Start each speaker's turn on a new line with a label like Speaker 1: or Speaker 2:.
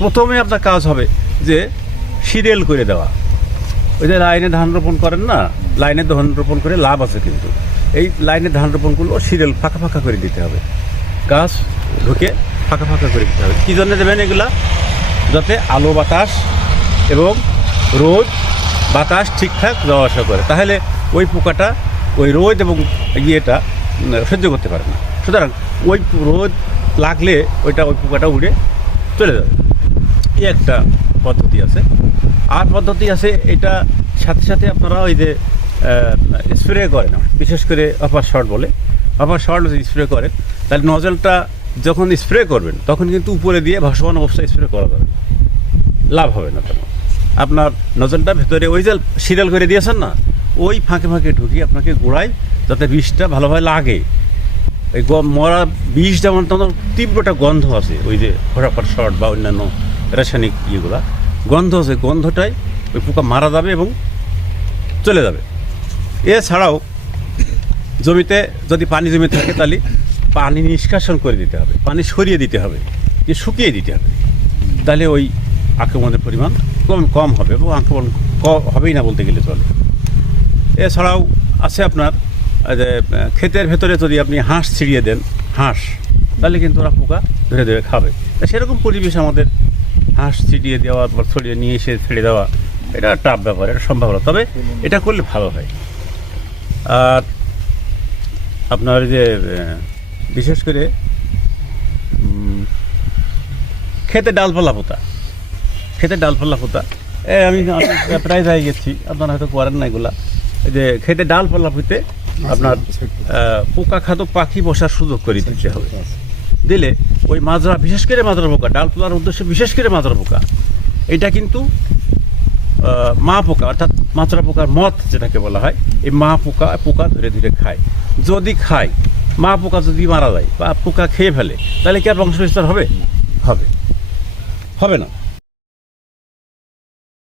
Speaker 1: প্রথমে আপনার কাজ হবে যে সিরিয়াল করে দেওয়া। ওই যে লাইনে ধান রোপণ করেন না, লাইনে ধান রোপণ করে লাভ আছে কিন্তু। এই লাইনে ধান রোপণ করলে সিরিয়াল ফাঁকা ফাঁকা করে দিতে হবে। গাছ ঢুকে ফাঁকা ফাঁকা করে দিতে হবে। কী জন্য দেবেন এগুলা? যাতে আলো বাতাস এবং রোদ বাতাস ঠিকঠাক যাওয়া আসা করে। তাহলে ওই পোকাটা, ওই রোদ এবং ইয়েটা সহ্য করতে পারে না। সুতরাং ওই রোদ লাগলে ওইটা, ওই পোকাটা উড়ে চলে যাবে। এই একটা পদ্ধতি আছে। আর পদ্ধতি আছে, এটা সাথে সাথে আপনারা ওই যে স্প্রে করেন। বিশেষ করে অপার শর্ট বলে। অপার শর্ট স্প্রে করেন, তাহলে নজলটা যখন স্প্রে করবেন, তখন কিন্তু উপরে দিয়ে ভাসমান অবস্থায় স্প্রে করা যাবে। লাভ হবে না তেমন। আপনার নজলটা ভেতরে ওই যে সিরিয়াল করে দিয়েছেন না, ওই ফাঁকে ফাঁকে ঢুকিয়ে আপনাকে গোড়ায় যাতে বিষটা ভালোভাবে লাগে। এই মরা বিষ যেমন তখন তীব্র একটা গন্ধ আছে, ওই যে ফটাফট শর্ট বা অন্যান্য রাসায়নিক ইয়েগুলা। গন্ধ আছে গন্ধটাই ওই পোকা মারা যাবে এবং চলে যাবে। এছাড়াও জমিতে যদি পানি জমে থাকে তাহলে পানি নিষ্কাশন করে দিতে হবে, পানি সরিয়ে দিতে হবে, যে শুকিয়ে দিতে হবে। তাহলে ওই আক্রমণের পরিমাণ কম কম হবে এবং আক্রমণ হবেই না বলতে গেলে চলে। এছাড়াও আছে আপনার যে, ক্ষেতের ভেতরে যদি আপনি হাঁস ছিড়িয়ে দেন, হাঁস, তাহলে কিন্তু ওরা পোকা ধরে ধরে খাবে। সেরকম পরিবেশ আমাদের হাঁস ছিটিয়ে দেওয়া বা ছড়িয়ে নিয়ে এসে ছেড়ে দেওয়া, এটা টাফ ব্যাপার, এটা সম্ভব না। তবে এটা করলে ভালো হয়। আর আপনার যে বিশেষ করে খেতে ডালপালা পোতা। খেতে ডালপালা পোতা। এ, আমি প্রায় যাই গেছি, আপনারা হয়তো করেন না এগুলা। যে খেতে ডালপালা পুঁতে আপনার পোকা খাদক পাখি বসার সুযোগ করে দিতে হবে। দিলে ওই মাজরা, বিশেষ করে মাজরা পোকা, ডাল তোলার উদ্দেশ্যে বিশেষ করে মাজরা পোকা, এটা কিন্তু মা পোকা, অর্থাৎ মাজরা পোকার মত যেটাকে বলা হয়, এই মা পোকা পোকা ধীরে ধীরে খায়। যদি খায়, মা পোকা যদি মারা যায় বা পোকা খেয়ে ফেলে, তাহলে কি আর বংশ বিস্তার হবে? হবে। হবে না।